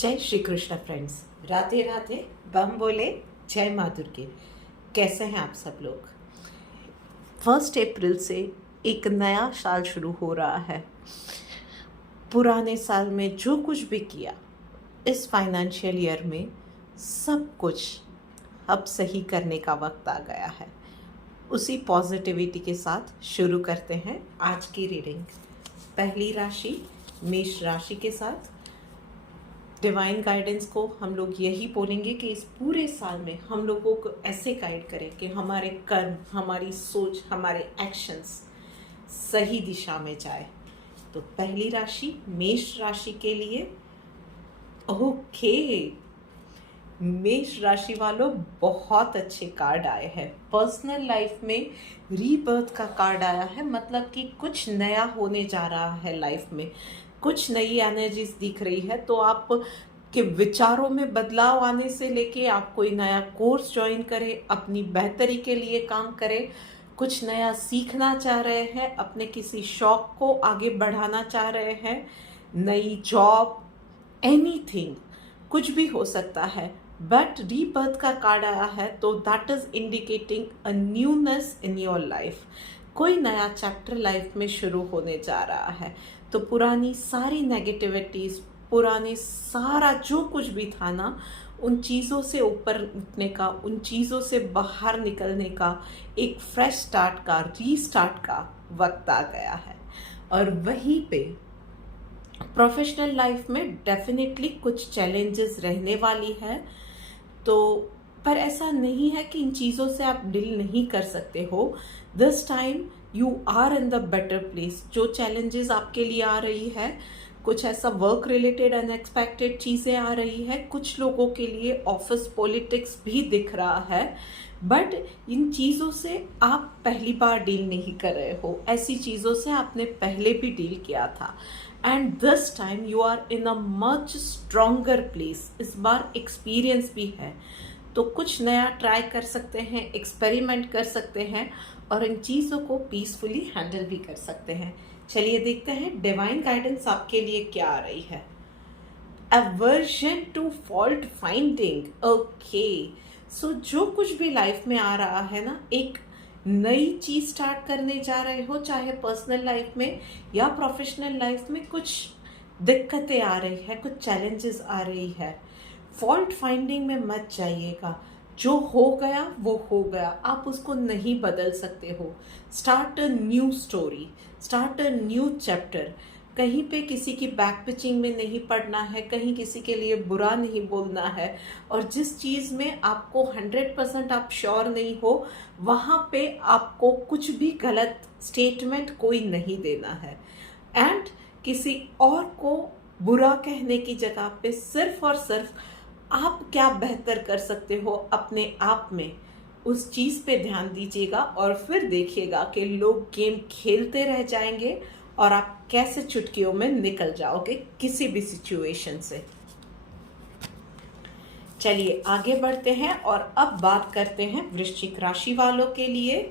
जय श्री कृष्ण फ्रेंड्स, राधे राधे, बम बोले, जय माँ दुर्गे। कैसे हैं आप सब लोग। 1 अप्रैल से एक नया साल शुरू हो रहा है। पुराने साल में जो कुछ भी किया इस फाइनेंशियल ईयर में सब कुछ अब सही करने का वक्त आ गया है। उसी पॉजिटिविटी के साथ शुरू करते हैं आज की रीडिंग। पहली राशि मेष राशि के साथ डिवाइन गाइडेंस को हम लोग यही बोलेंगे कि इस पूरे साल में हम लोगों को ऐसे गाइड करें कि हमारे कर्म, हमारी सोच, हमारे एक्शंस सही दिशा में जाए। तो पहली राशि मेष राशि के लिए ओके, मेष राशि वालों बहुत अच्छे कार्ड आए हैं। पर्सनल लाइफ में रीबर्थ का कार्ड आया है, मतलब कि कुछ नया होने जा रहा है लाइफ में, कुछ नई एनर्जीज दिख रही है। तो आप के विचारों में बदलाव आने से लेके आप कोई नया कोर्स ज्वाइन करें, अपनी बेहतरी के लिए काम करें, कुछ नया सीखना चाह रहे हैं, अपने किसी शौक को आगे बढ़ाना चाह रहे हैं, नई जॉब, एनीथिंग, कुछ भी हो सकता है। बट रीबर्थ का कार्ड आया है तो that is indicating a newness in your life. कोई नया चैप्टर लाइफ में शुरू होने जा रहा है। तो पुरानी सारी नेगेटिविटीज, पुराने सारा जो कुछ भी था ना, उन चीज़ों से ऊपर उठने का, उन चीज़ों से बाहर निकलने का, एक फ्रेश स्टार्ट का, रीस्टार्ट का वक्त आ गया है। और वहीं पे प्रोफेशनल लाइफ में डेफिनेटली कुछ चैलेंजेस रहने वाली है। तो पर ऐसा नहीं है कि इन चीज़ों से आप डील नहीं कर सकते हो। This time you are in the better place. जो चैलेंजेस आपके लिए आ रही है, कुछ ऐसा वर्क रिलेटेड अनएक्सपेक्टेड चीज़ें आ रही है, कुछ लोगों के लिए ऑफिस पॉलिटिक्स भी दिख रहा है, बट इन चीज़ों से आप पहली बार डील नहीं कर रहे हो। ऐसी चीज़ों से आपने पहले भी डील किया था। And this time you are in a much stronger place. इस बार एक्सपीरियंस भी है, तो कुछ नया ट्राई कर सकते हैं, एक्सपेरिमेंट कर सकते हैं और इन चीज़ों को पीसफुली हैंडल भी कर सकते हैं। चलिए देखते हैं डिवाइन गाइडेंस आपके लिए क्या आ रही है। Aversion to fault finding. Okay, so जो कुछ भी लाइफ में आ रहा है ना, एक नई चीज स्टार्ट करने जा रहे हो, चाहे पर्सनल लाइफ में या प्रोफेशनल लाइफ में, कुछ दिक्कतें आ रही है, कुछ चैलेंजेस आ रही है। फॉल्ट फाइंडिंग में मत जाइएगा। जो हो गया वो हो गया, आप उसको नहीं बदल सकते हो। Start a new story, start a new chapter. कहीं पे किसी की बैक पिचिंग में नहीं पड़ना है, कहीं किसी के लिए बुरा नहीं बोलना है। और जिस चीज़ में आपको 100% आप श्योर नहीं हो, वहाँ पे आपको कुछ भी गलत स्टेटमेंट कोई नहीं देना है। एंड किसी और को बुरा कहने की जगह पे सिर्फ और सिर्फ आप क्या बेहतर कर सकते हो अपने आप में, उस चीज़ पे ध्यान दीजिएगा। और फिर देखिएगा कि लोग गेम खेलते रह जाएंगे और आप कैसे चुटकियों में निकल जाओगे किसी भी सिचुएशन से। चलिए आगे बढ़ते हैं और अब बात करते हैं वृश्चिक राशि वालों के लिए।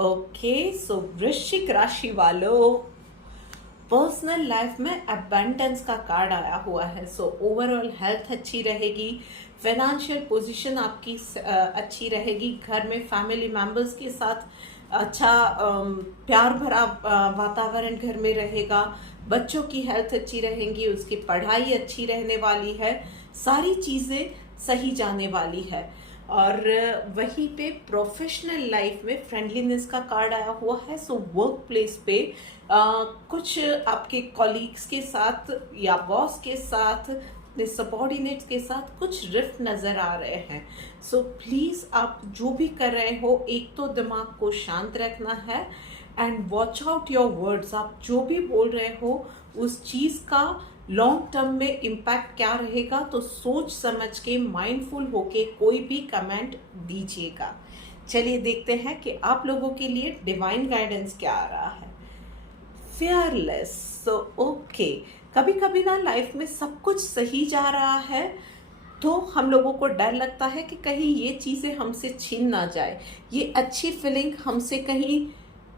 ओके, सो वृश्चिक राशि वालों, पर्सनल लाइफ में अबंडेंस का कार्ड आया हुआ है। सो ओवरऑल हेल्थ अच्छी रहेगी, फाइनेंशियल पोजीशन आपकी अच्छी रहेगी, घर में फैमिली मेंबर्स के साथ अच्छा प्यार भरा वातावरण घर में रहेगा, बच्चों की हेल्थ अच्छी रहेंगी, उसकी पढ़ाई अच्छी रहने वाली है, सारी चीज़ें सही जाने वाली है। और वहीं पे प्रोफेशनल लाइफ में फ्रेंडलीनेस का कार्ड आया हुआ है। सो वर्क प्लेस पे कुछ आपके कॉलीग्स के साथ या बॉस के साथ, सबॉर्डिनेट्स के साथ कुछ रिफ्ट नज़र आ रहे हैं। सो प्लीज़ आप जो भी कर रहे हो, एक तो दिमाग को शांत रखना है and watch out your words. आप जो भी बोल रहे हो उस चीज़ का लॉन्ग टर्म में इम्पैक्ट क्या रहेगा, तो सोच समझ के, माइंडफुल होके कोई भी कमेंट दीजिएगा। चलिए देखते हैं कि आप लोगों के लिए डिवाइन गाइडेंस क्या आ रहा है। फियरलेस। सो ओके, कभी कभी ना लाइफ में सब कुछ सही जा रहा है तो हम लोगों को डर लगता है कि कहीं ये चीज़ें हमसे छीन ना जाए, ये अच्छी फीलिंग हमसे कहीं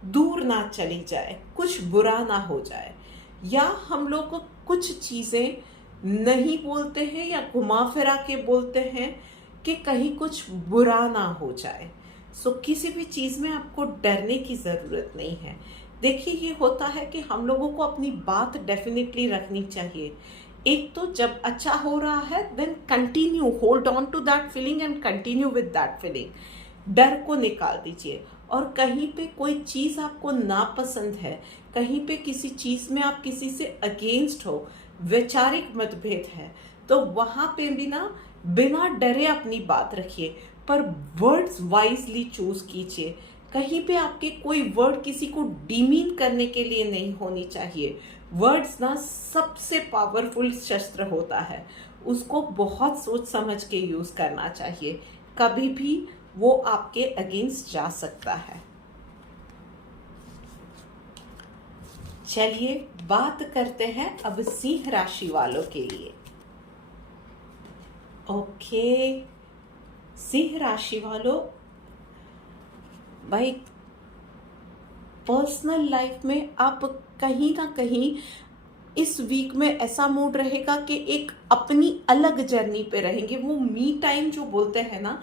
दूर ना चली जाए, कुछ बुरा ना हो जाए, या हम लोग को कुछ चीज़ें नहीं बोलते हैं या घुमा फिरा के बोलते हैं कि कहीं कुछ बुरा ना हो जाए। सो किसी भी चीज़ में आपको डरने की ज़रूरत नहीं है। देखिए, ये होता है कि हम लोगों को अपनी बात डेफिनेटली रखनी चाहिए। एक तो जब अच्छा हो रहा है, then continue, hold on to that feeling and continue with that feeling. डर को निकाल दीजिए। और कहीं पे कोई चीज़ आपको नापसंद है, कहीं पे किसी चीज़ में आप किसी से अगेंस्ट हो, वैचारिक मतभेद है, तो वहाँ पे भी ना बिना डरे अपनी बात रखिए, पर वर्ड्स वाइजली चूज कीजिए। कहीं पे आपके कोई वर्ड किसी को डिमीन करने के लिए नहीं होनी चाहिए। वर्ड्स ना सबसे पावरफुल शस्त्र होता है, उसको बहुत सोच समझ के यूज करना चाहिए। कभी भी वो आपके अगेंस्ट जा सकता है। चलिए बात करते हैं अब सिंह राशि वालों के लिए। ओके, सिंह राशि वालों, भाई पर्सनल लाइफ में आप कहीं ना कहीं इस वीक में ऐसा मूड रहेगा कि एक अपनी अलग जर्नी पे रहेंगे। वो मी टाइम जो बोलते हैं ना,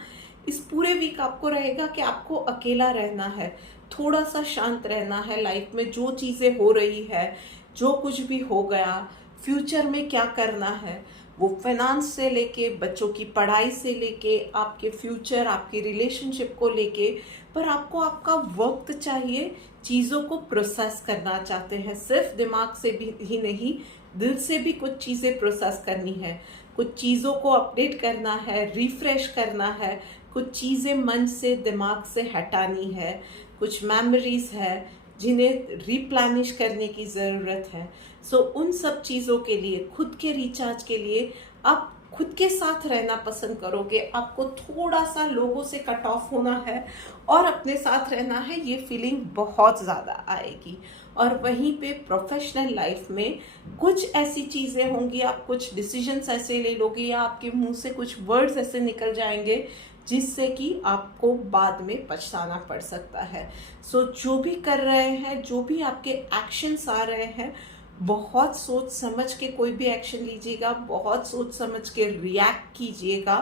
इस पूरे वीक आपको रहेगा कि आपको अकेला रहना है, थोड़ा सा शांत रहना है। लाइफ में जो चीज़ें हो रही है, जो कुछ भी हो गया, फ्यूचर में क्या करना है, वो फाइनेंस से लेके बच्चों की पढ़ाई से लेके आपके फ्यूचर, आपकी रिलेशनशिप को लेके, पर आपको आपका वक्त चाहिए। चीज़ों को प्रोसेस करना चाहते हैं, सिर्फ दिमाग से भी ही नहीं, दिल से भी कुछ चीज़ें प्रोसेस करनी है, कुछ चीज़ों को अपडेट करना है, रिफ्रेश करना है, कुछ चीज़ें मन से दिमाग से हटानी है, कुछ मेमोरीज है जिन्हें रिप्लेनिश करने की ज़रूरत है। सो उन सब चीज़ों के लिए, खुद के रिचार्ज के लिए आप खुद के साथ रहना पसंद करोगे। आपको थोड़ा सा लोगों से कट ऑफ होना है और अपने साथ रहना है, ये फीलिंग बहुत ज़्यादा आएगी। और वहीं पे प्रोफेशनल लाइफ में कुछ ऐसी चीज़ें होंगी, आप कुछ डिसीजंस ऐसे ले लोगे या आपके मुंह से कुछ वर्ड्स ऐसे निकल जाएंगे जिससे कि आपको बाद में पछताना पड़ सकता है। सो जो भी कर रहे हैं, जो भी आपके एक्शंस आ रहे हैं, बहुत सोच समझ के कोई भी एक्शन लीजिएगा, बहुत सोच समझ के रिएक्ट कीजिएगा।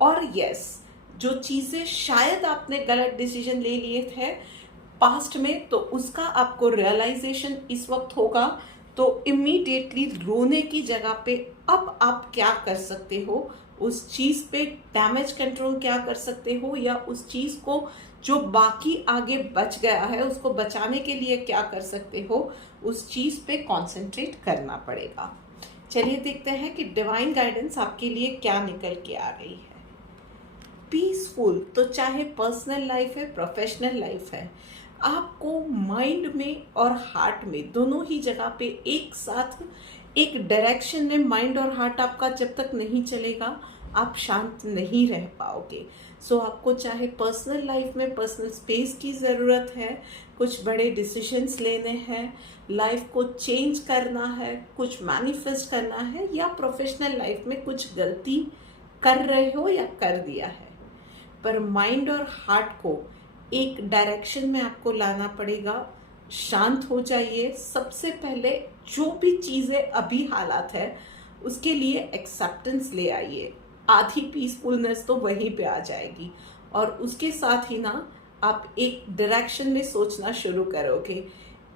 और यस, जो चीज़ें शायद आपने गलत डिसीजन ले लिए थे पास्ट में, तो उसका आपको रियलाइजेशन इस वक्त होगा। तो इमीडिएटली रोने की जगह पे अब आप क्या कर सकते हो, उस चीज़ पे डैमेज कंट्रोल क्या कर सकते हो, या उस चीज़ को जो बाकी आगे बच गया है उसको बचाने के लिए क्या कर सकते हो, उस चीज़ पे कंसंट्रेट करना पड़ेगा। चलिए देखते हैं कि डिवाइन गाइडेंस आपके लिए क्या निकल के आ रही है। पीसफुल, तो चाहे पर्सनल लाइफ है, प्रोफेशनल लाइफ है, आपको माइंड में और हार्ट में, दोनों ही जगह पे एक साथ एक डायरेक्शन में माइंड और हार्ट आपका जब तक नहीं चलेगा, आप शांत नहीं रह पाओगे। सो आपको चाहे पर्सनल लाइफ में पर्सनल स्पेस की ज़रूरत है, कुछ बड़े डिसीजंस लेने हैं, लाइफ को चेंज करना है, कुछ मैनिफेस्ट करना है, या प्रोफेशनल लाइफ में कुछ गलती कर रहे हो या कर दिया है, पर माइंड और हार्ट को एक डायरेक्शन में आपको लाना पड़ेगा। शांत हो जाइए। सबसे पहले जो भी चीज़ें अभी हालात है उसके लिए एक्सेप्टेंस ले आइए। आधी पीसफुलनेस तो वहीं पे आ जाएगी। और उसके साथ ही ना आप एक डायरेक्शन में सोचना शुरू करोगे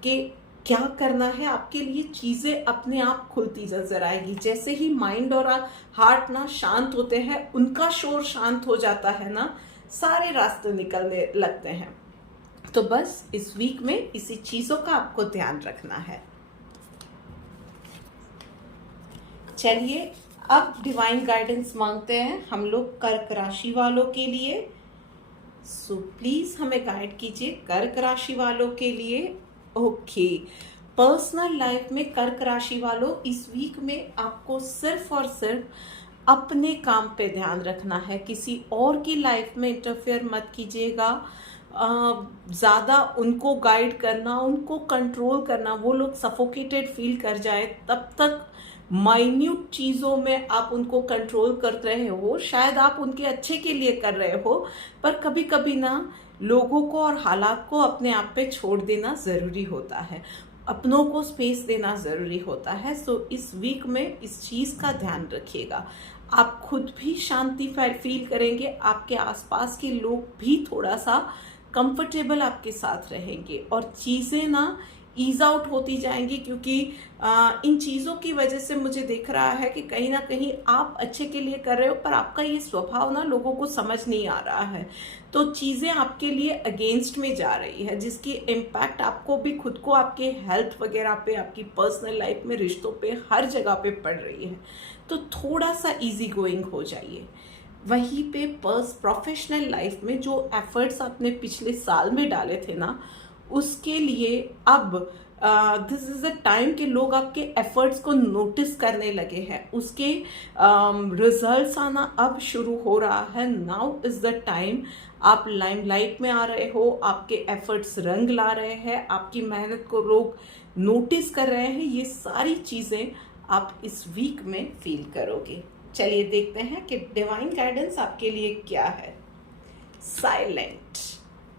कि क्या करना है। आपके लिए चीज़ें अपने आप खुलती नजर आएगी। जैसे ही माइंड और हार्ट ना शांत होते हैं, उनका शोर शांत हो जाता है ना, सारे रास्ते निकलने लगते हैं। तो बस इस वीक में इसी चीज़ों का आपको ध्यान रखना है। चलिए अब डिवाइन गाइडेंस मांगते हैं हम लोग कर्क राशि वालों के लिए। सो प्लीज हमें गाइड कीजिए कर्क राशि वालों के लिए। ओके, पर्सनल लाइफ में कर्क राशि वालों, इस वीक में आपको सिर्फ और सिर्फ अपने काम पे ध्यान रखना है। किसी और की लाइफ में इंटरफेयर मत कीजिएगा। ज़्यादा उनको गाइड करना, उनको कंट्रोल करना, वो लोग सफोकेटेड फील कर जाए तब तक माइन्यूट चीज़ों में आप उनको कंट्रोल कर रहे हो। शायद आप उनके अच्छे के लिए कर रहे हो, पर कभी कभी ना लोगों को और हालात को अपने आप पे छोड़ देना ज़रूरी होता है। अपनों को स्पेस देना ज़रूरी होता है। सो इस वीक में इस चीज़ का ध्यान रखिएगा। आप खुद भी शांति फील करेंगे, आपके आसपास के लोग भी थोड़ा सा कंफर्टेबल आपके साथ रहेंगे और चीज़ें ना ईज आउट होती जाएंगी, क्योंकि इन चीज़ों की वजह से मुझे दिख रहा है कि कहीं ना कहीं आप अच्छे के लिए कर रहे हो, पर आपका ये स्वभाव ना लोगों को समझ नहीं आ रहा है। तो चीज़ें आपके लिए अगेंस्ट में जा रही है, जिसकी इम्पैक्ट आपको भी, खुद को, आपके हेल्थ वगैरह पे, आपकी पर्सनल लाइफ में, रिश्तों पे, हर जगह पे पड़ रही है। तो थोड़ा सा इजी गोइंग हो जाइए। वहीं पे प्रोफेशनल लाइफ में जो एफर्ट्स आपने पिछले साल में डाले थे ना, उसके लिए अब दिस इज़ अ टाइम कि लोग आपके एफर्ट्स को नोटिस करने लगे हैं, उसके रिजल्ट्स आना अब शुरू हो रहा है। नाउ इज़ द टाइम, आप लाइमलाइट में आ रहे हो, आपके एफर्ट्स रंग ला रहे हैं, आपकी मेहनत को लोग नोटिस कर रहे हैं। ये सारी चीज़ें आप इस वीक में फील करोगे। चलिए देखते हैं कि डिवाइन गाइडेंस आपके लिए क्या है। Silent.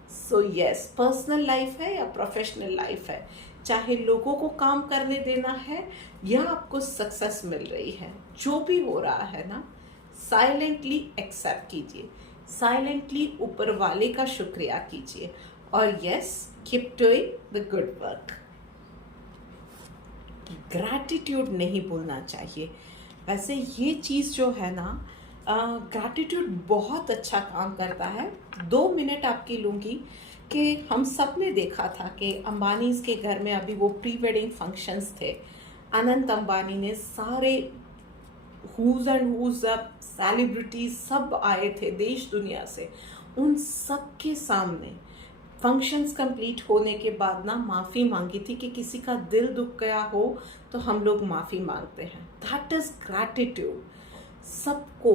So yes, personal life है या प्रोफेशनल लाइफ है, चाहे लोगों को काम करने देना है या आपको सक्सेस मिल रही है, जो भी हो रहा है ना, साइलेंटली एक्सेप्ट कीजिए, साइलेंटली ऊपर वाले का शुक्रिया कीजिए और yes, keep doing the good work. Gratitude नहीं भूलना चाहिए। वैसे ये चीज़ जो है ना, ग्रैटिट्यूड बहुत अच्छा काम करता है। 2 मिनट आपकी लूँगी कि हम सब ने देखा था कि अंबानीज़ के घर में अभी वो प्री वेडिंग फंक्शंस थे। अनंत अंबानी ने सारे who's and who's up celebrities सब आए थे देश दुनिया से, उन सब के सामने फंक्शंस कंप्लीट होने के बाद ना माफ़ी मांगी थी कि किसी का दिल दुख गया हो तो हम लोग माफ़ी मांगते हैं। That is gratitude. सबको,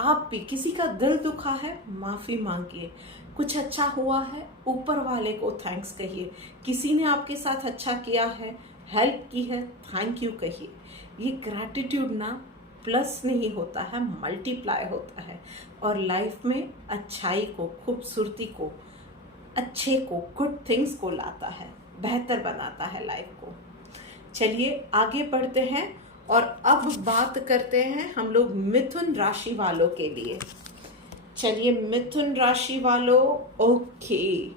आप भी, किसी का दिल दुखा है, माफ़ी मांगिए। कुछ अच्छा हुआ है, ऊपर वाले को थैंक्स कहिए। किसी ने आपके साथ अच्छा किया है, हेल्प की है, थैंक यू कहिए। ये ग्रैटिट्यूड ना प्लस नहीं होता है, मल्टीप्लाई होता है और लाइफ में अच्छाई को, खूबसूरती को, अच्छे को, गुड थिंग्स को लाता है, बेहतर बनाता है लाइफ को। चलिए आगे बढ़ते हैं और अब बात करते हैं हम लोग मिथुन राशि वालों के लिए। चलिए मिथुन राशि वालों, ओके,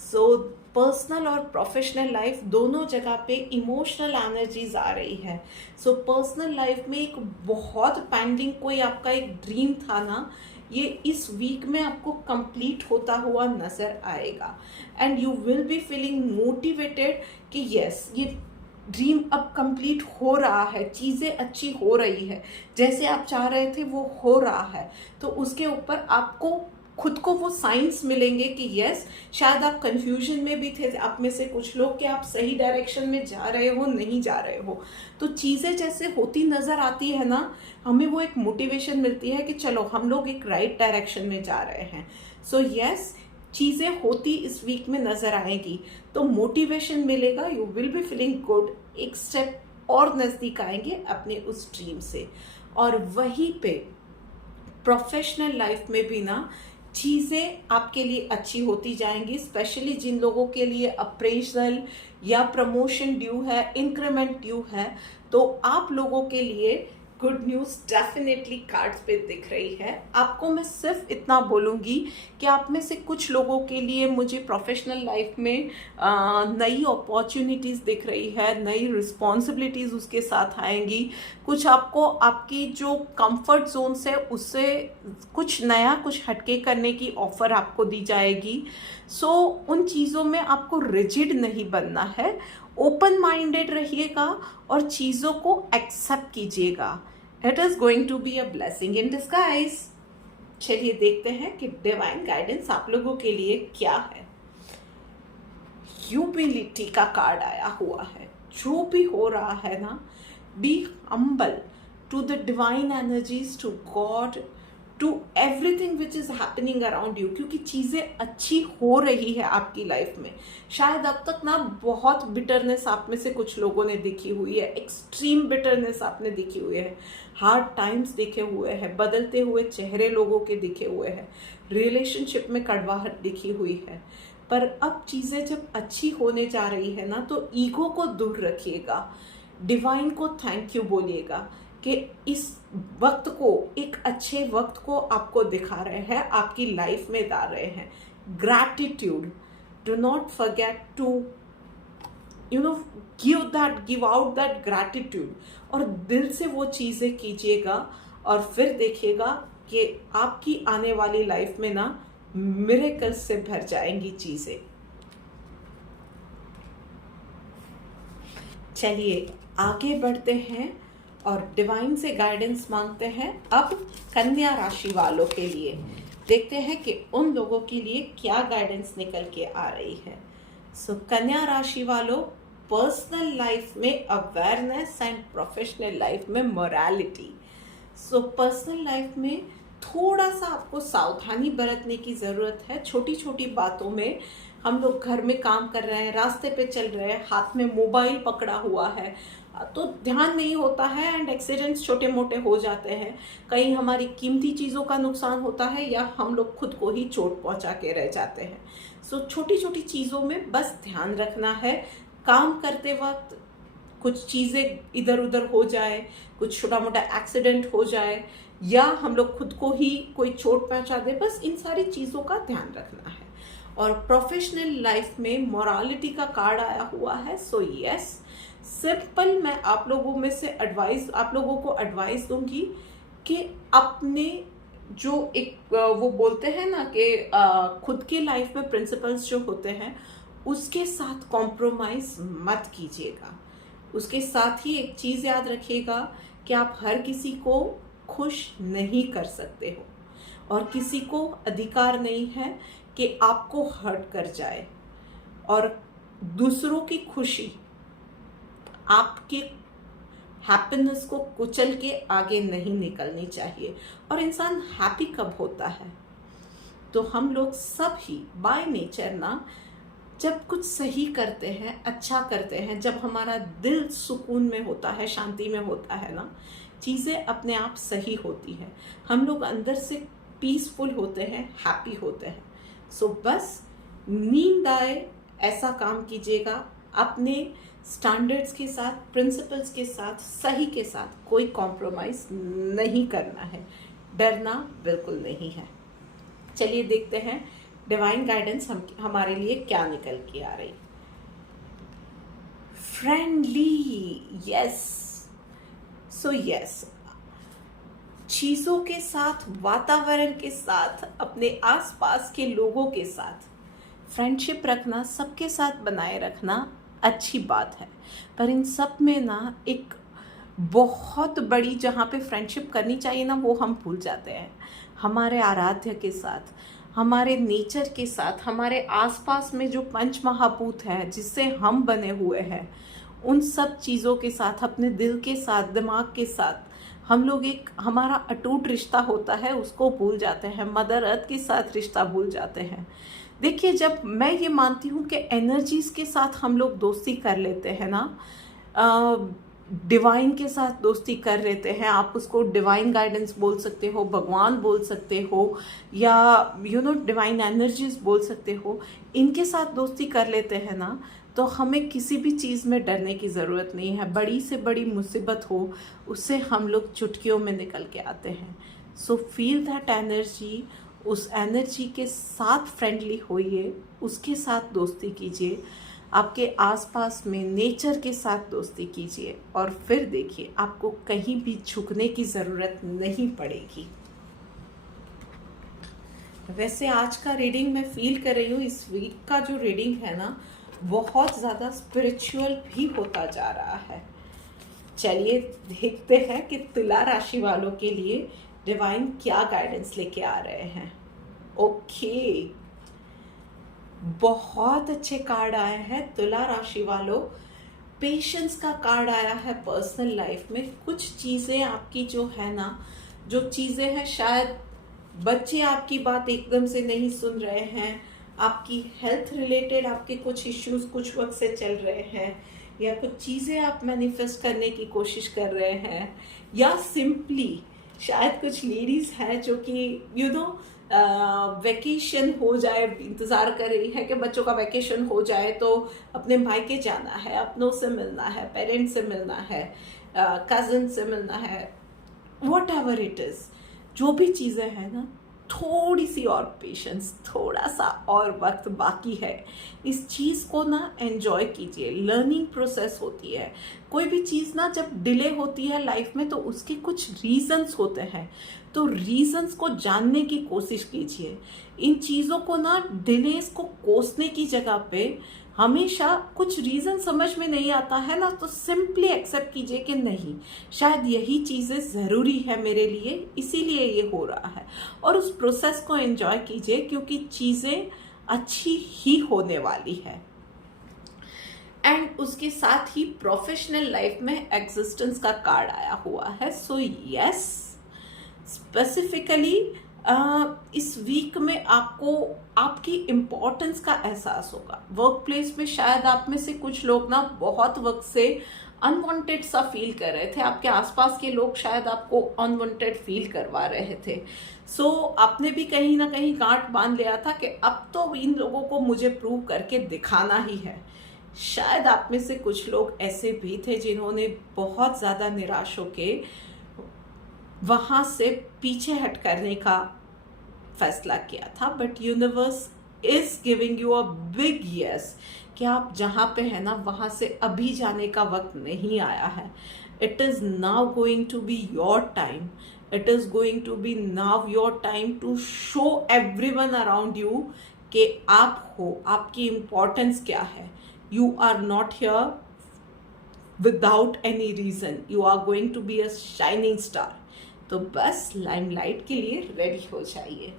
सो पर्सनल और प्रोफेशनल लाइफ दोनों जगह पे इमोशनल एनर्जीज आ रही है। सो पर्सनल लाइफ में एक बहुत पेंडिंग कोई आपका एक ड्रीम था ना, ये इस वीक में आपको कंप्लीट होता हुआ नजर आएगा and you will be feeling motivated कि यस, ये ड्रीम अब कंप्लीट हो रहा है, चीज़ें अच्छी हो रही है, जैसे आप चाह रहे थे वो हो रहा है। तो उसके ऊपर आपको खुद को वो साइंस मिलेंगे कि यस, शायद आप कंफ्यूजन में भी थे, आप में से कुछ लोग, कि आप सही डायरेक्शन में जा रहे हो, नहीं जा रहे हो। तो चीज़ें जैसे होती नज़र आती है ना, हमें वो एक मोटिवेशन मिलती है कि चलो हम लोग एक राइट डायरेक्शन में जा रहे हैं। सो यस, चीज़ें होती इस वीक में नज़र आएगी तो मोटिवेशन मिलेगा, you will be feeling good, एक स्टेप और नज़दीक आएंगे अपने उस ड्रीम से। और वहीं पे प्रोफेशनल लाइफ में भी ना चीज़ें आपके लिए अच्छी होती जाएंगी, स्पेशली जिन लोगों के लिए अप्रेजल या प्रमोशन ड्यू है, इंक्रीमेंट ड्यू है, तो आप लोगों के लिए गुड न्यूज़ डेफिनेटली कार्ड्स पे दिख रही है। आपको मैं सिर्फ इतना बोलूँगी कि आप में से कुछ लोगों के लिए मुझे प्रोफेशनल लाइफ में नई अपॉर्चुनिटीज़ दिख रही है, नई रिस्पॉन्सिबिलिटीज़ उसके साथ आएंगी। कुछ आपको आपकी जो कंफर्ट जोन से उससे कुछ नया, कुछ हटके करने की ऑफ़र आपको दी जाएगी। सो उन चीज़ों में आपको रिजिड नहीं बनना है, ओपन माइंडेड रहिएगा और चीज़ों को एक्सेप्ट कीजिएगा। It is going to be a blessing in disguise. चलिए देखते हैं कि डिवाइन गाइडेंस आप लोगों के लिए क्या है। ह्यूमिलिटी का कार्ड आया हुआ है। जो भी हो रहा है ना, be humble to the divine energies, to God, to everything which is happening around you, क्योंकि चीज़ें अच्छी हो रही है आपकी लाइफ में। शायद अब तक ना बहुत बिटरनेस आप में से कुछ लोगों ने दिखी हुई है, एक्सट्रीम बिटरनेस आपने दिखी हुई है, हार्ड टाइम्स दिखे हुए हैं, बदलते हुए चेहरे लोगों के दिखे हुए हैं, रिलेशनशिप में कड़वाहट दिखी हुई है, पर अब चीज़ें जब अच्छी होने जा रही है ना, तो ईगो को दूर रखिएगा, डिवाइन को थैंक यू बोलिएगा कि इस वक्त को, एक अच्छे वक्त को आपको दिखा रहे हैं, आपकी लाइफ में डाल रहे हैं। Gratitude, do not forget to give out that gratitude, और दिल से वो चीज़ें कीजिएगा, और फिर देखिएगा कि आपकी आने वाली लाइफ में ना मिरेकल से भर जाएंगी चीज़ें। चलिए आगे बढ़ते हैं और डिवाइन से गाइडेंस मांगते हैं। अब कन्या राशि वालों के लिए देखते हैं कि उन लोगों के लिए क्या गाइडेंस निकल के आ रही है। सो कन्या राशि वालों, पर्सनल लाइफ में अवेयरनेस एंड प्रोफेशनल लाइफ में मोरालिटी। सो पर्सनल लाइफ में थोड़ा सा आपको सावधानी बरतने की ज़रूरत है। छोटी छोटी बातों में, हम लोग घर में काम कर रहे हैं, रास्ते पे चल रहे हैं, हाथ में मोबाइल पकड़ा हुआ है, तो ध्यान नहीं होता है एंड एक्सीडेंट्स छोटे मोटे हो जाते हैं। कहीं हमारी कीमती चीज़ों का नुकसान होता है या हम लोग खुद को ही चोट पहुंचा के रह जाते हैं। सो छोटी छोटी चीज़ों में बस ध्यान रखना है। काम करते वक्त कुछ चीज़ें इधर उधर हो जाए, कुछ छोटा मोटा एक्सीडेंट हो जाए, या हम लोग खुद को ही कोई चोट पहुंचा दे, बस इन सारी चीज़ों का ध्यान रखना है। और प्रोफेशनल लाइफ में मोरालिटी का कार्ड आया हुआ है। सो यस, सिंपल मैं आप लोगों को एडवाइस दूंगी कि अपने जो एक वो बोलते हैं ना कि खुद की लाइफ में प्रिंसिपल्स जो होते हैं, उसके साथ कॉम्प्रोमाइज मत कीजिएगा। उसके साथ ही एक चीज़ याद रखिएगा कि आप हर किसी को खुश नहीं कर सकते हो, और किसी को अधिकार नहीं है कि आपको हर्ट कर जाए, और दूसरों की खुशी आपके हैप्पीनेस को कुचल के आगे नहीं निकलनी चाहिए। और इंसान हैप्पी कब होता है? तो हम लोग सब ही बाय नेचर ना, जब कुछ सही करते हैं, अच्छा करते हैं, जब हमारा दिल सुकून में होता है, शांति में होता है ना, चीज़ें अपने आप सही होती हैं। हम लोग अंदर से पीसफुल होते हैं, हैप्पी होते हैं। सो बस नींद आए ऐसा काम कीजिएगा, अपने स्टैंडर्ड्स के साथ, प्रिंसिपल्स के साथ, सही के साथ कोई कॉम्प्रोमाइज़ नहीं करना है, डरना बिल्कुल नहीं है। चलिए देखते हैं डिवाइन गाइडेंस हमारे लिए क्या निकल के आ रही। Friendly, yes. सो यस, चीज़ों के साथ, वातावरण के साथ, अपने आसपास के लोगों के साथ फ्रेंडशिप रखना, सबके साथ बनाए रखना अच्छी बात है। पर इन सब में ना एक बहुत बड़ी, जहाँ पे फ्रेंडशिप करनी चाहिए ना, वो हम भूल जाते हैं। हमारे आराध्य के साथ, हमारे नेचर के साथ, हमारे आसपास में जो पंच महाभूत है जिससे हम बने हुए हैं, उन सब चीज़ों के साथ, अपने दिल के साथ, दिमाग के साथ हम लोग एक, हमारा अटूट रिश्ता होता है, उसको भूल जाते हैं। मदर अर्थ के साथ रिश्ता भूल जाते हैं। देखिए, जब मैं ये मानती हूँ कि एनर्जीज़ के साथ हम लोग दोस्ती कर लेते हैं ना, डिवाइन के साथ दोस्ती कर लेते हैं, आप उसको डिवाइन गाइडेंस बोल सकते हो, भगवान बोल सकते हो, या डिवाइन एनर्जीज बोल सकते हो, इनके साथ दोस्ती कर लेते हैं ना, तो हमें किसी भी चीज़ में डरने की ज़रूरत नहीं है। बड़ी से बड़ी मुसीबत हो, उससे हम लोग चुटकियों में निकल के आते हैं। सो फील दैट एनर्जी, उस एनर्जी के साथ फ्रेंडली होइए, उसके साथ दोस्ती कीजिए, आपके आसपास में नेचर के साथ दोस्ती कीजिए, और फिर देखिए आपको कहीं भी झुकने की ज़रूरत नहीं पड़ेगी। वैसे आज का रीडिंग मैं फील कर रही हूँ, इस वीक का जो रीडिंग है ना, बहुत ज़्यादा स्पिरिचुअल भी होता जा रहा है। चलिए देखते हैं कि तुला राशि वालों के लिए डिवाइन क्या गाइडेंस लेके आ रहे हैं। ओके, बहुत अच्छे कार्ड आए हैं तुला राशि वालों। पेशेंस का कार्ड आया है पर्सनल लाइफ में। कुछ चीज़ें आपकी जो है ना, जो चीज़ें हैं, शायद बच्चे आपकी बात एकदम से नहीं सुन रहे हैं, आपकी हेल्थ रिलेटेड आपके कुछ इश्यूज कुछ वक्त से चल रहे हैं, या कुछ चीज़ें आप मैनिफेस्ट करने की कोशिश कर रहे हैं, या सिंपली शायद कुछ लेडीज हैं जो कि वेकेशन हो जाए, इंतज़ार कर रही है कि बच्चों का वेकेशन हो जाए तो अपने मायके जाना है, अपनों से मिलना है, पेरेंट्स से मिलना है, कज़न से मिलना है, वट एवर इट इज़, जो भी चीज़ें हैं ना, थोड़ी सी और पेशेंस, थोड़ा सा और वक्त बाकी है। इस चीज़ को ना एंजॉय कीजिए। लर्निंग प्रोसेस होती है। कोई भी चीज़ ना जब डिले होती है लाइफ में तो उसके कुछ रीजंस होते हैं, तो रीजंस को जानने की कोशिश कीजिए। इन चीज़ों को ना, डिलेस को कोसने की जगह पे हमेशा कुछ रीज़न समझ में नहीं आता है ना, तो सिंपली एक्सेप्ट कीजिए कि नहीं, शायद यही चीज़ें ज़रूरी है मेरे लिए, इसीलिए ये हो रहा है, और उस प्रोसेस को एंजॉय कीजिए क्योंकि चीज़ें अच्छी ही होने वाली है। एंड उसके साथ ही प्रोफेशनल लाइफ में एग्जिस्टेंस का कार्ड आया हुआ है। सो यस, स्पेसिफिकली इस वीक में आपको आपकी इम्पोर्टेंस का एहसास होगा। वर्क प्लेस में शायद आप में से कुछ लोग ना बहुत वक्त से अनवांटेड सा फील कर रहे थे, आपके आसपास के लोग शायद आपको अनवांटेड फील करवा रहे थे। सो आपने भी कहीं ना कहीं गांठ बांध लिया था कि अब तो इन लोगों को मुझे प्रूव करके दिखाना ही है। शायद आप में से कुछ लोग ऐसे भी थे जिन्होंने बहुत ज़्यादा निराश होके वहाँ से पीछे हट करने का फैसला किया था, but universe is giving you a big yes कि आप जहाँ पे है ना वहाँ से अभी जाने का वक्त नहीं आया है। It is now going to be your time, it is going to be now your time to show everyone around you कि आप हो, आपकी इम्पोर्टेंस क्या है। You are not here without any reason, you are going to be a shining star. तो बस limelight के लिए रेडी हो जाइए।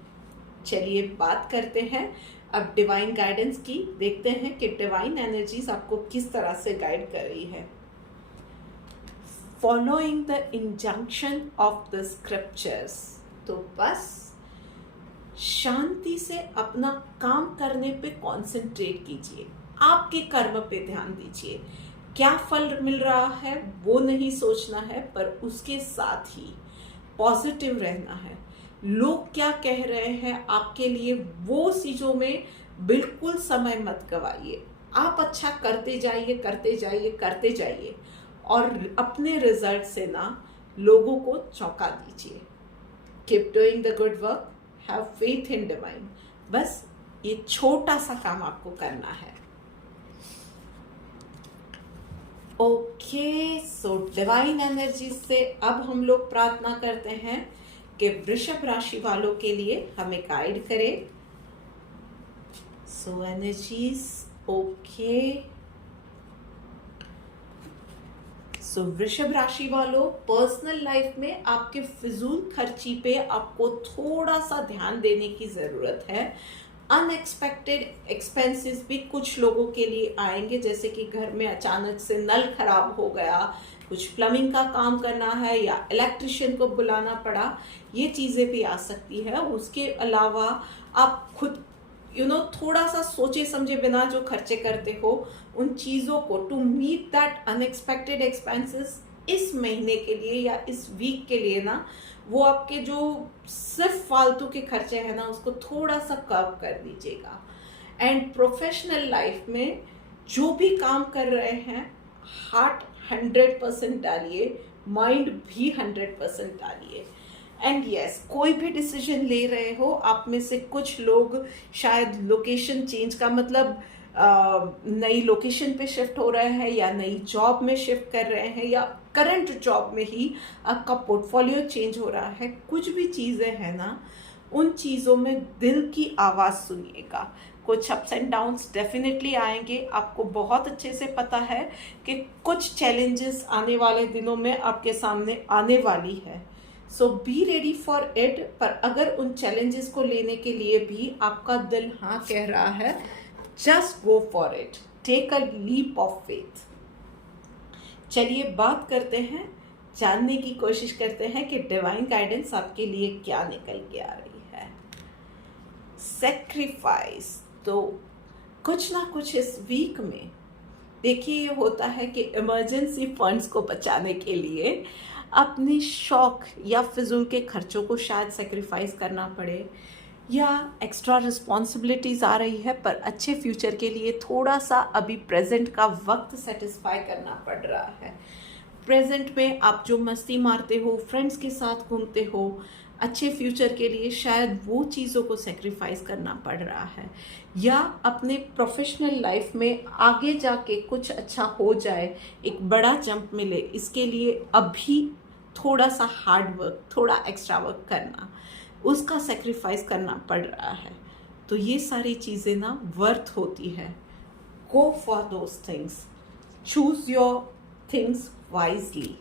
चलिए बात करते हैं अब डिवाइन गाइडेंस की, देखते हैं कि डिवाइन एनर्जीज आपको किस तरह से गाइड कर रही है। Following the injunction of the scriptures, तो बस शांति से अपना काम करने पे कंसंट्रेट कीजिए, आपके कर्म पे ध्यान दीजिए। क्या फल मिल रहा है वो नहीं सोचना है, पर उसके साथ ही पॉजिटिव रहना है। लोग क्या कह रहे हैं आपके लिए, वो चीज़ों में बिल्कुल समय मत गवाइए। आप अच्छा करते जाइए, करते जाइए, करते जाइए, और अपने रिजल्ट से ना लोगों को चौंका दीजिए। Keep doing the good work, have faith in divine. बस ये छोटा सा काम आपको करना है। ओके, सो डिवाइन एनर्जी से अब हम लोग प्रार्थना करते हैं कि वृषभ राशि वालों के लिए हमें गाइड करें। सो एनर्जीज, ओके, सो वृषभ राशि वालों, पर्सनल लाइफ में आपके फिजूल खर्ची पे आपको थोड़ा सा ध्यान देने की जरूरत है। अनएक्सपेक्टेड एक्सपेंसेस भी कुछ लोगों के लिए आएंगे, जैसे कि घर में अचानक से नल खराब हो गया, कुछ प्लम्बिंग का काम करना है या इलेक्ट्रिशियन को बुलाना पड़ा, ये चीज़ें भी आ सकती है। उसके अलावा आप खुद थोड़ा सा सोचे समझे बिना जो खर्चे करते हो, उन चीज़ों को to meet that unexpected expenses इस महीने के लिए या इस वीक के लिए ना, वो आपके जो सिर्फ फालतू के खर्चे हैं ना, उसको थोड़ा सा कम कर दीजिएगा। एंड प्रोफेशनल लाइफ में जो भी काम कर रहे हैं, हार्ट 100% डालिए, माइंड भी 100% डालिए। एंड यस, कोई भी डिसीजन ले रहे हो, आप में से कुछ लोग शायद लोकेशन चेंज का मतलब नई लोकेशन पे शिफ्ट हो रहे हैं या नई जॉब में शिफ्ट कर रहे हैं या करंट जॉब में ही आपका पोर्टफोलियो चेंज हो रहा है। कुछ भी चीज़ें हैं ना, उन चीज़ों में दिल की आवाज़ सुनिएगा। कुछ अप्स एंड डाउन्स डेफिनेटली आएंगे, आपको बहुत अच्छे से पता है कि कुछ चैलेंजेस आने वाले दिनों में आपके सामने आने वाली है। सो बी रेडी फॉर इट। पर अगर उन चैलेंजेस को लेने के लिए भी आपका दिल हाँ कह रहा है, just go for it, take a leap of faith. चलिए बात करते हैं, जानने की कोशिश करते हैं कि डिवाइन गाइडेंस आपके लिए क्या निकल के आ रही है। सेक्रीफाइस, तो कुछ ना कुछ इस वीक में देखिए ये होता है कि इमरजेंसी फंड्स को बचाने के लिए अपने शौक या फिजूल के खर्चों को शायद सेक्रीफाइस करना पड़े, या एक्स्ट्रा रिस्पॉन्सिबिलिटीज़ आ रही है पर अच्छे फ्यूचर के लिए थोड़ा सा अभी प्रेजेंट का वक्त सेटिस्फाई करना पड़ रहा है। प्रेजेंट में आप जो मस्ती मारते हो, फ्रेंड्स के साथ घूमते हो, अच्छे फ्यूचर के लिए शायद वो चीज़ों को सेक्रीफाइस करना पड़ रहा है, या अपने प्रोफेशनल लाइफ में आगे जाके कुछ अच्छा हो जाए, एक बड़ा जंप मिले, इसके लिए अभी थोड़ा सा हार्ड वर्क, थोड़ा एक्स्ट्रा वर्क करना, उसका सेक्रीफाइस करना पड़ रहा है। तो ये सारी चीज़ें ना वर्थ होती है। Go for those things, choose your things wisely.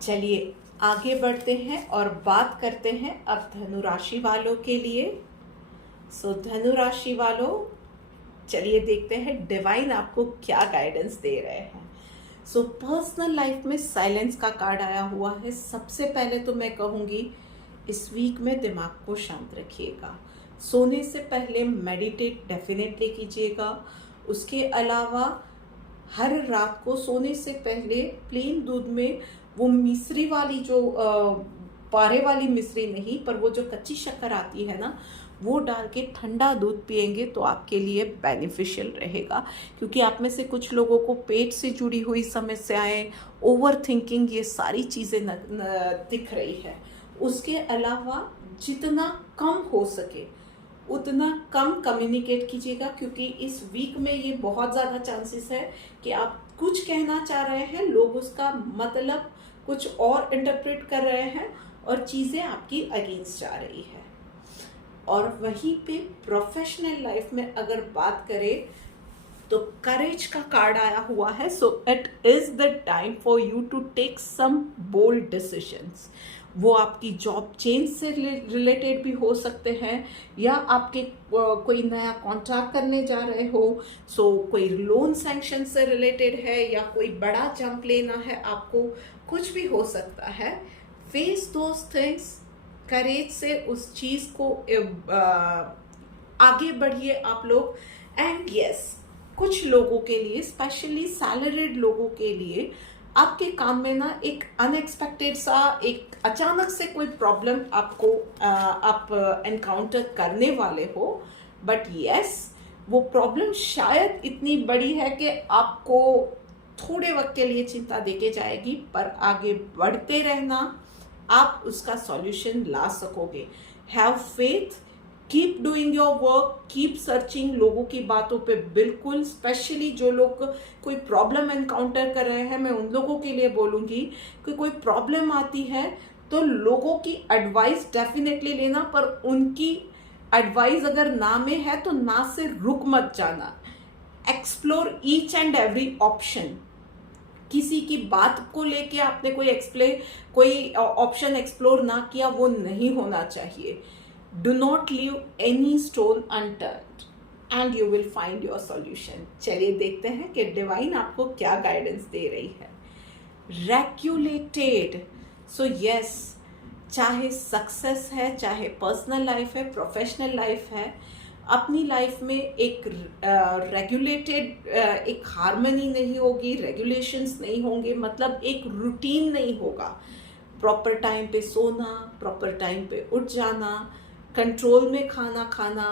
चलिए आगे बढ़ते हैं और बात करते हैं अब धनु राशि वालों के लिए। धनु राशि वालों, चलिए देखते हैं डिवाइन आपको क्या गाइडेंस दे रहे हैं। पर्सनल लाइफ में साइलेंस का कार्ड आया हुआ है। सबसे पहले तो मैं कहूँगी इस वीक में दिमाग को शांत रखिएगा। सोने से पहले मेडिटेट डेफिनेटली कीजिएगा। उसके अलावा हर रात को सोने से पहले प्लेन दूध में वो मिश्री वाली जो पारे वाली मिश्री नहीं, पर वो जो कच्ची शक्कर आती है ना, वो डाल के ठंडा दूध पिएंगे तो आपके लिए बेनिफिशियल रहेगा। क्योंकि आप में से कुछ लोगों को पेट से जुड़ी हुई समस्याएं, ओवर थिंकिंग, ये सारी चीज़ें दिख रही है। उसके अलावा जितना कम हो सके उतना कम कम्युनिकेट कीजिएगा, क्योंकि इस वीक में ये बहुत ज़्यादा चांसेस है कि आप कुछ कहना चाह रहे हैं, लोग उसका मतलब कुछ और इंटरप्रेट कर रहे हैं और चीज़ें आपकी अगेंस्ट जा रही है। और वहीं पे प्रोफेशनल लाइफ में अगर बात करें तो करेज का कार्ड आया हुआ है। It is the time for you to take some bold decisions. वो आपकी जॉब चेंज से रिलेटेड भी हो सकते हैं, या आपके कोई नया कॉन्ट्रैक्ट करने जा रहे हो, कोई लोन सैंक्शन से रिलेटेड है, या कोई बड़ा जंप लेना है आपको, कुछ भी हो सकता है। फेस दोज थिंग्स, करेज से उस चीज़ को आगे बढ़िए आप लोग। एंड यस, कुछ लोगों के लिए, स्पेशली सैलरीड लोगों के लिए, आपके काम में ना एक अनएक्सपेक्टेड सा, एक अचानक से कोई प्रॉब्लम आपको आप एनकाउंटर करने वाले हो। बट यस, वो प्रॉब्लम शायद इतनी बड़ी है कि आपको थोड़े वक्त के लिए चिंता देके जाएगी, पर आगे बढ़ते रहना, आप उसका सॉल्यूशन ला सकोगे। Have faith, keep doing your work, keep searching. लोगों की बातों पे बिल्कुल, स्पेशली जो लोग कोई प्रॉब्लम एनकाउंटर कर रहे हैं, मैं उन लोगों के लिए बोलूँगी कि कोई प्रॉब्लम आती है तो लोगों की एडवाइस डेफिनेटली लेना, पर उनकी एडवाइस अगर ना में है तो ना से रुक मत जाना। Explore each and every option. किसी की बात को लेके आपने कोई ऑप्शन एक्सप्लोर ना किया, वो नहीं होना चाहिए। Do not leave any stone unturned and you will find your solution। चलिए देखते हैं कि डिवाइन आपको क्या गाइडेंस दे रही है। रेगुलेटेड, yes, चाहे सक्सेस है, चाहे पर्सनल लाइफ है, प्रोफेशनल लाइफ है, अपनी लाइफ में एक रेगुलेटेड एक हार्मनी नहीं होगी, रेगुलेशंस नहीं होंगे, मतलब एक रूटीन नहीं होगा। प्रॉपर टाइम पे सोना, प्रॉपर टाइम पे उठ जाना, कंट्रोल में खाना खाना,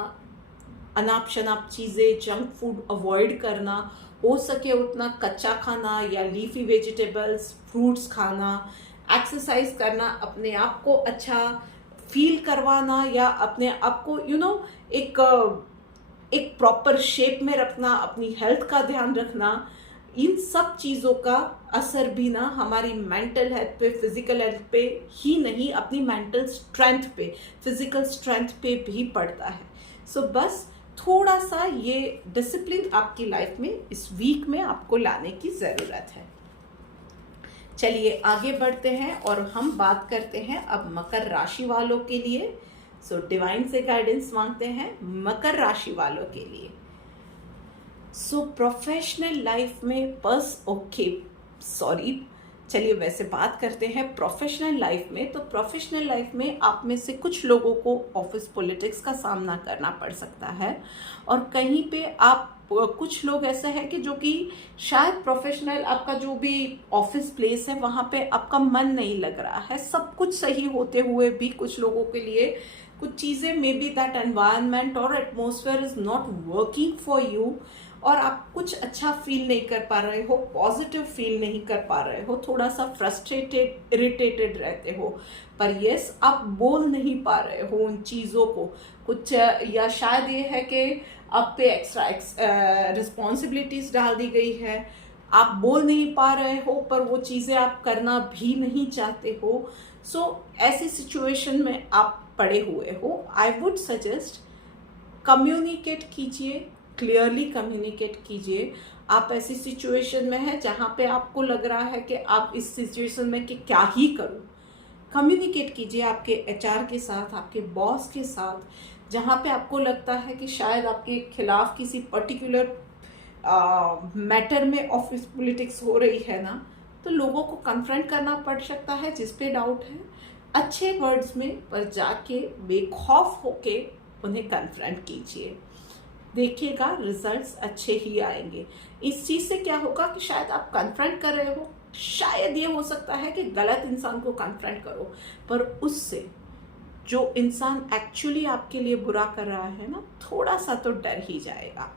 अनाप शनाप चीज़ें, जंक फूड अवॉइड करना, हो सके उतना कच्चा खाना या लीफी वेजिटेबल्स, फ्रूट्स खाना, एक्सरसाइज करना, अपने आप को अच्छा फील करवाना, या अपने आप को एक प्रॉपर शेप में रखना, अपनी हेल्थ का ध्यान रखना। इन सब चीज़ों का असर भी ना हमारी मेंटल हेल्थ पे, फिजिकल हेल्थ पे ही नहीं, अपनी मेंटल स्ट्रेंथ पे, फिजिकल स्ट्रेंथ पे भी पड़ता है। बस थोड़ा सा ये डिसिप्लिन आपकी लाइफ में इस वीक में आपको लाने की ज़रूरत है। चलिए आगे बढ़ते हैं और हम बात करते हैं अब मकर राशि वालों के लिए। डिवाइन से गाइडेंस मांगते हैं मकर राशि वालों के लिए। प्रोफेशनल लाइफ में चलिए वैसे बात करते हैं प्रोफेशनल लाइफ में। प्रोफेशनल लाइफ में आप में से कुछ लोगों को ऑफिस पॉलिटिक्स का सामना करना पड़ सकता है, और कहीं पे आप कुछ लोग ऐसे हैं कि जो कि शायद प्रोफेशनल आपका जो भी ऑफिस प्लेस है वहाँ पे आपका मन नहीं लग रहा है, सब कुछ सही होते हुए भी कुछ लोगों के लिए कुछ चीज़ें, मे बी दैट एनवायरनमेंट और atmosphere is not working for you, और आप कुछ अच्छा फील नहीं कर पा रहे हो, पॉजिटिव फील नहीं कर पा रहे हो, थोड़ा सा फ्रस्ट्रेटेड इरिटेटेड रहते हो, पर यस आप बोल नहीं पा रहे हो उन चीज़ों को कुछ, या शायद ये है कि आप पे एक्स्ट्रा रिस्पॉन्सिबिलिटीज डाल दी गई है, आप बोल नहीं पा रहे हो पर वो चीज़ें आप करना भी नहीं चाहते हो। ऐसी सिचुएशन में आप पड़े हुए हो, आई वुड सजेस्ट कम्युनिकेट कीजिए, क्लियरली कम्युनिकेट कीजिए। आप ऐसी सिचुएशन में हैं जहाँ पे आपको लग रहा है कि आप इस सिचुएशन में कि क्या ही करूँ, कम्युनिकेट कीजिए आपके एचआर के साथ, आपके बॉस के साथ, जहाँ पे आपको लगता है कि शायद आपके खिलाफ किसी पर्टिकुलर मैटर में ऑफिस पॉलिटिक्स हो रही है ना, तो लोगों को कन्फ्रंट करना पड़ सकता है जिस पे डाउट है, अच्छे वर्ड्स में, पर जाके बेखौफ होके उन्हें कन्फ्रंट कीजिए, देखिएगा रिजल्ट्स अच्छे ही आएंगे। इस चीज़ से क्या होगा कि शायद आप कन्फ्रंट कर रहे हो, शायद ये हो सकता है कि गलत इंसान को कन्फ्रंट करो, पर उससे जो इंसान एक्चुअली आपके लिए बुरा कर रहा है ना, थोड़ा सा तो डर ही जाएगा।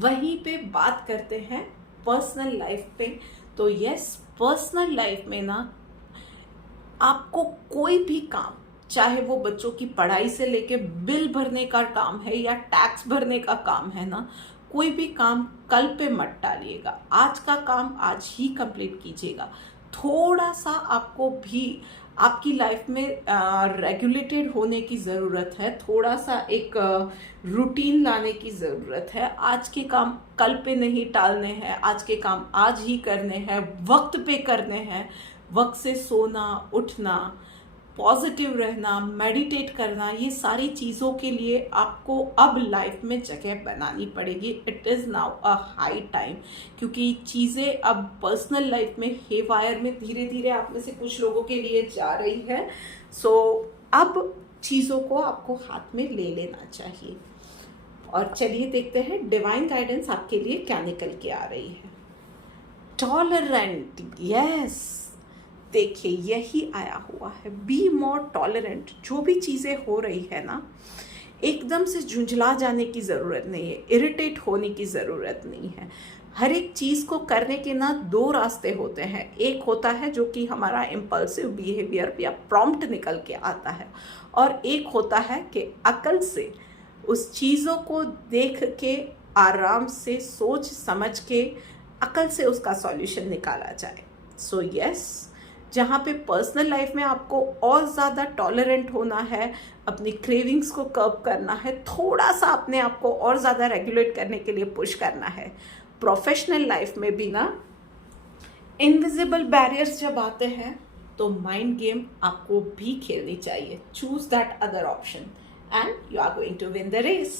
वहीं पे बात करते हैं पर्सनल लाइफ पे। तो यस, पर्सनल लाइफ में ना आपको कोई भी काम, चाहे वो बच्चों की पढ़ाई से लेके बिल भरने का काम है या टैक्स भरने का काम है ना, कोई भी काम कल पे मत डालिएगा, आज का काम आज ही कंप्लीट कीजिएगा। थोड़ा सा आपको भी आपकी लाइफ में रेगुलेटेड होने की ज़रूरत है, थोड़ा सा एक रूटीन लाने की ज़रूरत है। आज के काम कल पे नहीं टालने हैं, आज के काम आज ही करने हैं, वक्त पे करने हैं। वक्त से सोना, उठना, पॉजिटिव रहना, मेडिटेट करना, ये सारी चीज़ों के लिए आपको अब लाइफ में जगह बनानी पड़ेगी। It is now a high time, क्योंकि चीज़ें अब पर्सनल लाइफ में हेवायर में धीरे धीरे आप में से कुछ लोगों के लिए जा रही है। अब चीज़ों को आपको हाथ में ले लेना चाहिए। और चलिए देखते हैं डिवाइन गाइडेंस आपके लिए क्या निकल के आ रही है। टॉलरेंट, यस, देखिए यही आया हुआ है, बी मोर टॉलरेंट। जो भी चीज़ें हो रही है ना, एकदम से झुंझला जाने की ज़रूरत नहीं है, इरिटेट होने की ज़रूरत नहीं है। हर एक चीज़ को करने के ना दो रास्ते होते हैं, एक होता है जो कि हमारा इम्पल्सिव बिहेवियर या प्रॉम्प्ट निकल के आता है, और एक होता है कि अकल से उस चीज़ों को देख के आराम से सोच समझ के अकल से उसका सॉल्यूशन निकाला जाए। सो यस, जहाँ पे पर्सनल लाइफ में आपको और ज़्यादा टॉलरेंट होना है, अपनी क्रेविंग्स को कर्ब करना है, थोड़ा सा अपने आप को और ज़्यादा रेगुलेट करने के लिए पुश करना है। प्रोफेशनल लाइफ में भी ना इनविजिबल बैरियर्स जब आते हैं तो माइंड गेम आपको भी खेलनी चाहिए। Choose that other option and you are going to win the race.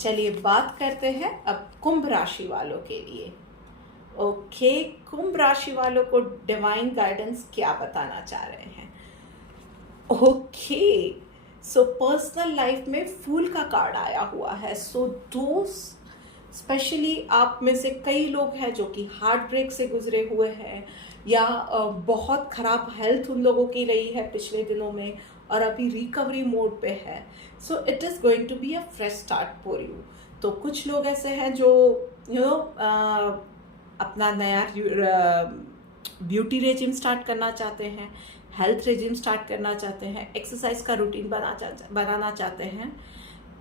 चलिए बात करते हैं अब कुंभ राशि वालों के लिए। ओके, कुंभ राशि वालों को डिवाइन गाइडेंस क्या बताना चाह रहे हैं। ओके, सो पर्सनल लाइफ में फूल का कार्ड आया हुआ है। सो दोस्त, स्पेशली आप में से कई लोग हैं जो कि हार्ट ब्रेक से गुजरे हुए हैं, या बहुत खराब हेल्थ उन लोगों की रही है पिछले दिनों में और अभी रिकवरी मोड पे है। So it is going to be a fresh start for you. तो कुछ लोग ऐसे हैं जो अपना नया ब्यूटी रेजिम स्टार्ट करना चाहते हैं, हेल्थ रेजिम स्टार्ट करना चाहते हैं, एक्सरसाइज का रूटीन बनाना चाहते हैं।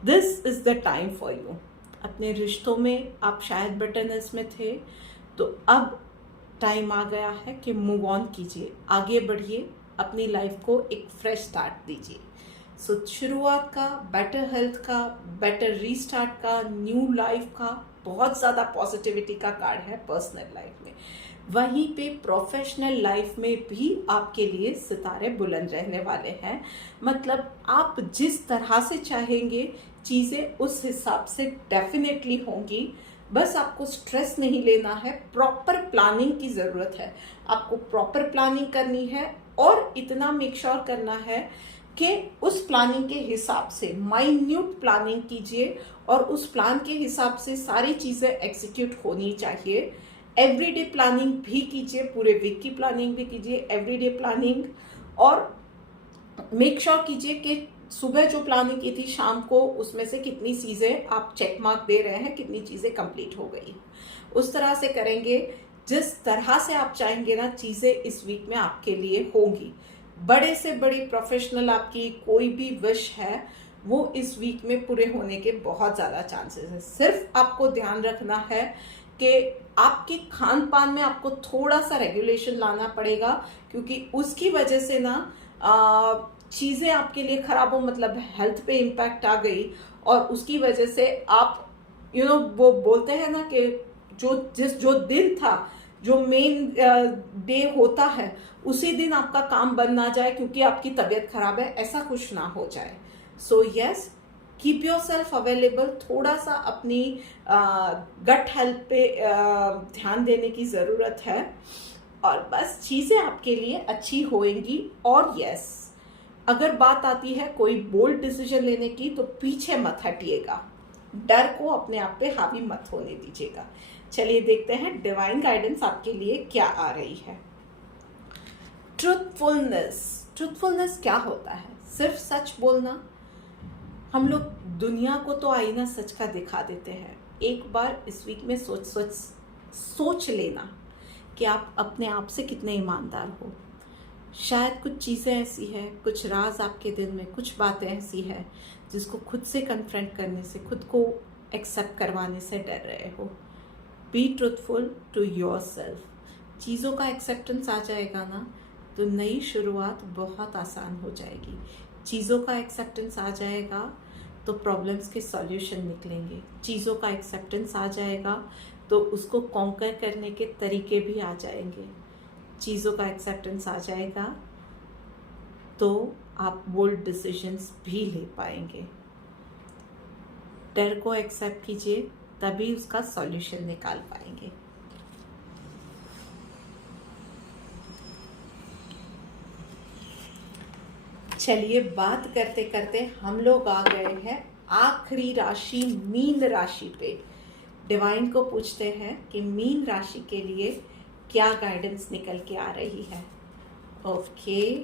This is the time for you. अपने रिश्तों में आप शायद बिटरनेस में थे, तो अब टाइम आ गया है कि मूव ऑन कीजिए, आगे बढ़िए, अपनी लाइफ को एक फ्रेश स्टार्ट दीजिए। सो शुरुआत का, बेटर हेल्थ का, बेटर रीस्टार्ट का, न्यू लाइफ का, बहुत ज़्यादा पॉजिटिविटी का कार्ड है पर्सनल लाइफ में। वहीं पे प्रोफेशनल लाइफ में भी आपके लिए सितारे बुलंद रहने वाले हैं। मतलब आप जिस तरह से चाहेंगे चीज़ें उस हिसाब से डेफिनेटली होंगी। बस आपको स्ट्रेस नहीं लेना है, प्रॉपर प्लानिंग की ज़रूरत है। आपको प्रॉपर प्लानिंग करनी है और इतना मेक श्योर करना है कि उस प्लानिंग के हिसाब से माइन्यूट प्लानिंग कीजिए और उस प्लान के हिसाब से सारी चीज़ें एग्जीक्यूट होनी चाहिए। एवरीडे प्लानिंग भी कीजिए, पूरे वीक की प्लानिंग भी कीजिए, एवरीडे प्लानिंग, और मेक श्योर कीजिए कि सुबह जो प्लानिंग की थी शाम को उसमें से कितनी चीज़ें आप चेक मार्क दे रहे हैं, कितनी चीज़ें कंप्लीट हो गई। उस तरह से करेंगे जिस तरह से आप चाहेंगे ना चीज़ें इस वीक में आपके लिए होंगी। बड़े से बड़ी प्रोफेशनल आपकी कोई भी विश है वो इस वीक में पूरे होने के बहुत ज़्यादा चांसेस हैं। सिर्फ आपको ध्यान रखना है कि आपके खान पान में आपको थोड़ा सा रेगुलेशन लाना पड़ेगा, क्योंकि उसकी वजह से ना चीज़ें आपके लिए ख़राब हो, मतलब हेल्थ पे इम्पैक्ट आ गई, और उसकी वजह से आप वो बोलते हैं ना कि जो दिन था, जो मेन डे होता है, उसी दिन आपका काम बंद ना जाए क्योंकि आपकी तबीयत खराब है, ऐसा कुछ ना हो जाए। So yes, keep your self available. थोड़ा सा अपनी गट हेल्थ पे ध्यान देने की ज़रूरत है, और बस चीज़ें आपके लिए अच्छी होएंगी। और यस, अगर बात आती है कोई बोल्ड डिसीजन लेने की तो पीछे मत हटिएगा, डर को अपने आप पे हावी मत होने दीजिएगा। चलिए देखते हैं डिवाइन गाइडेंस आपके लिए क्या आ रही है। ट्रूथफुलनेस क्या होता है? सिर्फ सच बोलना। हम लोग दुनिया को तो आईना सच का दिखा देते हैं। एक बार इस वीक में सोच लेना कि आप अपने आप से कितने ईमानदार हो। शायद कुछ चीज़ें ऐसी हैं, कुछ राज आपके दिल में, कुछ बातें ऐसी हैं जिसको खुद से कन्फ्रंट करने से, खुद को एक्सेप्ट करवाने से डर रहे हो। Be truthful to yourself. चीज़ों का एक्सेप्टेंस आ जाएगा ना तो नई शुरुआत बहुत आसान हो जाएगी। चीज़ों का एक्सेप्टेंस आ जाएगा तो प्रॉब्लम्स के सॉल्यूशन निकलेंगे। चीज़ों का एक्सेप्टेंस आ जाएगा तो उसको कॉन्कर करने के तरीके भी आ जाएंगे। चीज़ों का एक्सेप्टेंस आ जाएगा तो आप बोल्ड डिसीजंस भी ले पाएंगे। डर को एक्सेप्ट कीजिए, तभी उसका सॉल्यूशन निकाल पाएंगे। चलिए बात करते करते हम लोग आ गए हैं आखिरी राशि मीन राशि पे। डिवाइन को पूछते हैं कि मीन राशि के लिए क्या गाइडेंस निकल के आ रही है। ओके,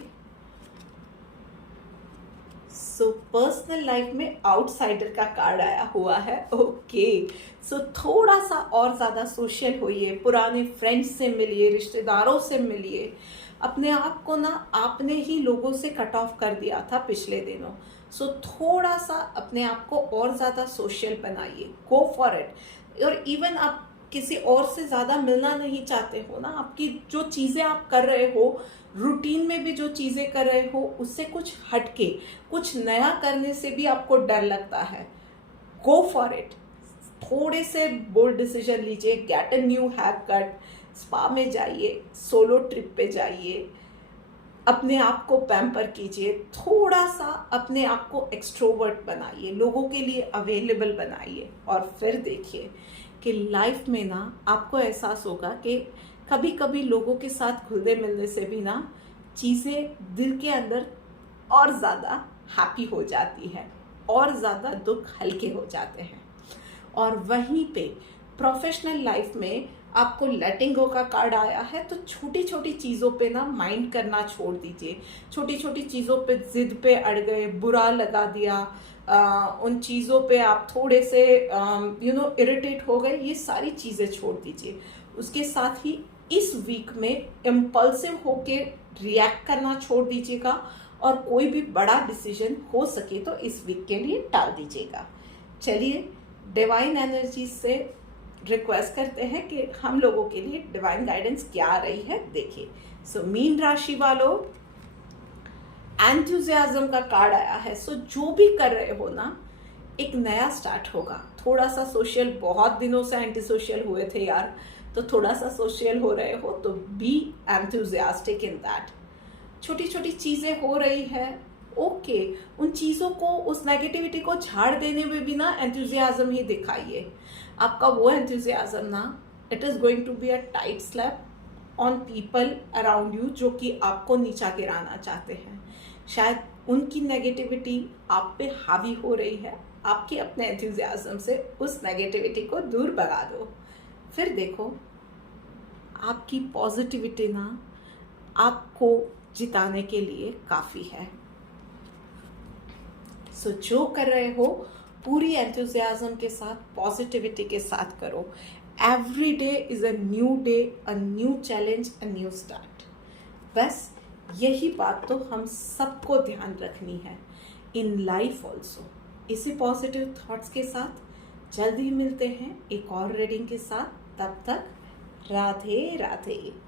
सो पर्सनल लाइफ में आउटसाइडर का कार्ड आया हुआ है। ओके, सो थोड़ा सा और ज़्यादा सोशल होइए, पुराने फ्रेंड्स से मिलिए, रिश्तेदारों से मिलिए। अपने आप को ना आपने ही लोगों से कट ऑफ कर दिया था पिछले दिनों, सो थोड़ा सा अपने आप को और ज़्यादा सोशल बनाइए। गो फॉर इट। और इवन आप किसी और से ज़्यादा मिलना नहीं चाहते हो ना, आपकी जो चीज़ें आप कर रहे हो, रूटीन में भी जो चीज़ें कर रहे हो, उससे कुछ हटके कुछ नया करने से भी आपको डर लगता है, गो फॉर इट। थोड़े से बोल्ड डिसीजन लीजिए। Get a new haircut, spa में जाइए, सोलो ट्रिप पे जाइए, अपने आप को पैम्पर कीजिए, थोड़ा सा अपने आप को एक्सट्रोवर्ट बनाइए, लोगों के लिए अवेलेबल बनाइए, और फिर देखिए कि लाइफ में ना आपको एहसास होगा कि कभी कभी लोगों के साथ घुलने मिलने से भी ना चीज़ें दिल के अंदर और ज़्यादा हैप्पी हो जाती है, और ज़्यादा दुख हल्के हो जाते हैं। और वहीं पे प्रोफेशनल लाइफ में आपको लेटिंग गो का कार्ड आया है, तो छोटी छोटी चीज़ों पे ना माइंड करना छोड़ दीजिए। छोटी छोटी चीज़ों पे जिद पे अड़ गए, बुरा लगा दिया, उन चीज़ों पे आप थोड़े से इरिटेट हो गए, ये सारी चीज़ें छोड़ दीजिए। उसके साथ ही इस वीक में इम्पल्सिव होके रिएक्ट करना छोड़ दीजिएगा, और कोई भी बड़ा डिसीजन हो सके तो इस वीक के लिए टाल दीजिएगा। चलिए डिवाइन एनर्जी से रिक्वेस्ट करते हैं कि हम लोगों के लिए डिवाइन गाइडेंस क्या आ रही है, देखिए। सो मीन राशि वालों, एंथुजियाज्म का कार्ड आया है। सो जो भी कर रहे हो ना, एक नया स्टार्ट होगा। थोड़ा सा सोशल, बहुत दिनों से एंटी सोशल हुए थे यार, तो थोड़ा सा सोशल हो रहे हो तो बी एंथुजियास्टिक इन दैट। छोटी छोटी चीज़ें हो रही है, ओके, उन चीज़ों को, उस नेगेटिविटी को झाड़ देने में भी ना एंथुजियाज्म ही दिखाइए। आपका वो एंथुजियाज्म ना, it is going to be a tight slap on people around you जो कि आपको नीचा गिराना चाहते हैं। शायद उनकी नेगेटिविटी आप पे हावी हो रही है, आपके अपने एंथुजियाज्म से उस नेगेटिविटी को दूर भगा दो। फिर देखो, आपकी पॉजिटिविटी ना आपको जिताने के लिए काफ़ी है। सो जो कर रहे हो पूरी एंथुजियाज्म के साथ, पॉजिटिविटी के साथ करो। Every day is a new day, a new challenge, a new start. बस यही बात तो हम सबको ध्यान रखनी है इन लाइफ ऑल्सो। इसी पॉजिटिव थॉट्स के साथ जल्द ही मिलते हैं एक और रीडिंग के साथ। तब तक राधे राधे।